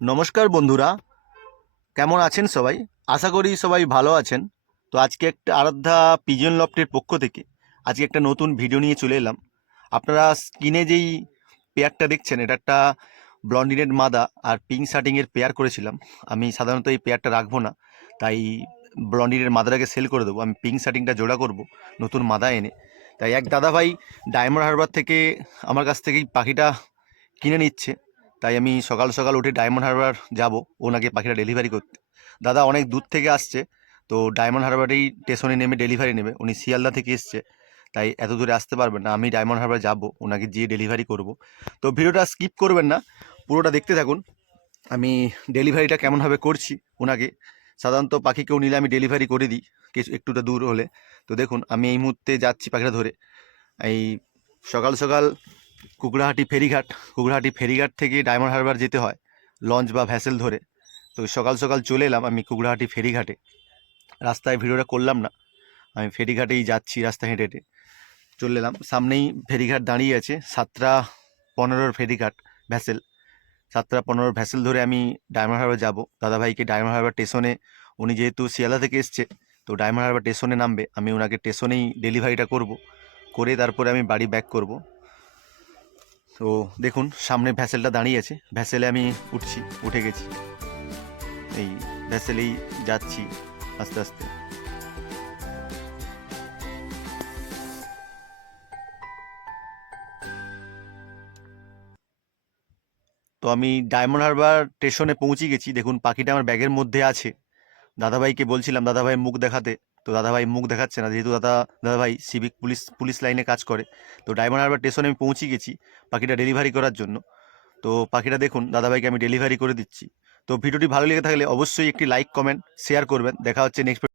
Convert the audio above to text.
নমস্কার বন্ধুরা, কেমন আছেন সবাই? আশা করি সবাই ভালো আছেন। তো আজকে একটা আরাধ্যা পিজন লফটের পক্ষ থেকে আজকে একটা নতুন ভিডিও নিয়ে চলে এলাম। আপনারা স্ক্রিনে যেই পেয়ারটা দেখছেন, এটা একটা ব্লন্ডিনেট মাদা আর পিঙ্ক শার্টিংয়ের পেয়ার করেছিলাম। আমি সাধারণত এই পেয়ারটা রাখবো না, তাই ব্লন্ডিনেট মাদাটাকে সেল করে দেবো। আমি পিঙ্ক শার্টিংটা জোড়া করব নতুন মাদা এনে। তাই এক দাদাভাই ডায়মন্ড হারবার থেকে আমার কাছ থেকেই পাখিটা কিনে নিচ্ছে। তাই আমি সকাল সকাল উঠে ডায়মন্ড হারবার যাব ওনাকে পাখিটা ডেলিভারি করতে। দাদা অনেক দূর থেকে আসছে, তো ডায়মন্ড হারবারেই স্টেশনে নেমে ডেলিভারি নেবে। উনি শিয়ালদা থেকে এসছে, তাই এত দূরে আসতে পারবেন না। আমি ডায়মন্ড হারবার যাব, ওনাকে গিয়ে ডেলিভারি করব। তো ভিডিওটা স্কিপ করবেন না, পুরোটা দেখতে থাকুন। আমি ডেলিভারিটা কেমনভাবে করছি ওনাকে। সাধারণত পাখি কেউ নিলে আমি ডেলিভারি করে দিই কিছু একটুটা দূর হলে। তো দেখুন, আমি এই মুহূর্তে যাচ্ছি পাখিটা ধরে। এই সকাল সকাল কুকড়াহাটি ফেরিঘাট থেকে ডায়মন্ড হারবার যেতে হয় লঞ্চ বা ভ্যাসেল ধরে। তো সকাল সকাল চলে এলাম আমি কুকড়াহাটি ফেরিঘাটে। রাস্তায় ভিডিওটা করলাম না, আমি ফেরিঘাটেই যাচ্ছি, রাস্তায় হেঁটে হেঁটে চলে এলাম। সামনেই ফেরিঘাট দাঁড়িয়ে আছে, 7:15 ফেরিঘাট ভ্যাসেল। 7:15 ভ্যাসেল ধরে আমি ডায়মন্ড হারবার যাব। দাদাভাইকে ডায়মন্ড হারবার স্টেশনে, উনি যেহেতু শিয়ালদা থেকে এসছে, তো ডায়মন্ড হারবার স্টেশনে নামবে, আমি ওনাকে স্টেশনেই ডেলিভারিটা করব, করে তারপরে আমি বাড়ি ব্যাক করব। তো দেখুন, সামনে ভ্যাসেলটা দাঁড়িয়ে আছে, ভ্যাসেলে আমি উঠছি, উঠে গেছি। এই ভ্যাসেলেই যাচ্ছি আস্তে আস্তে। তো আমি ডায়মন্ড হারবার স্টেশনে পৌঁছে গেছি। দেখুন, পাখিটা আমার ব্যাগের মধ্যে আছে। দাদাভাইকে বলছিলাম দাদাভাই মুখ দেখাতে, তো দাদাভাই মুখ দেখাচ্ছে না, যেহেতু দাদাভাই সিভিক পুলিশ লাইনে কাজ করে। তো ডায়মন্ড হারবার স্টেশনে আমি পৌঁছে গেছি পাখিটা ডেলিভারি করার জন্য। তো পাখিটা দেখুন, দাদাভাইকে আমি ডেলিভারি করে দিচ্ছি। তো ভিডিওটি ভালো লেগে থাকলে অবশ্যই একটি লাইক, কমেন্ট, শেয়ার করবেন। দেখা হচ্ছে নেক্সট।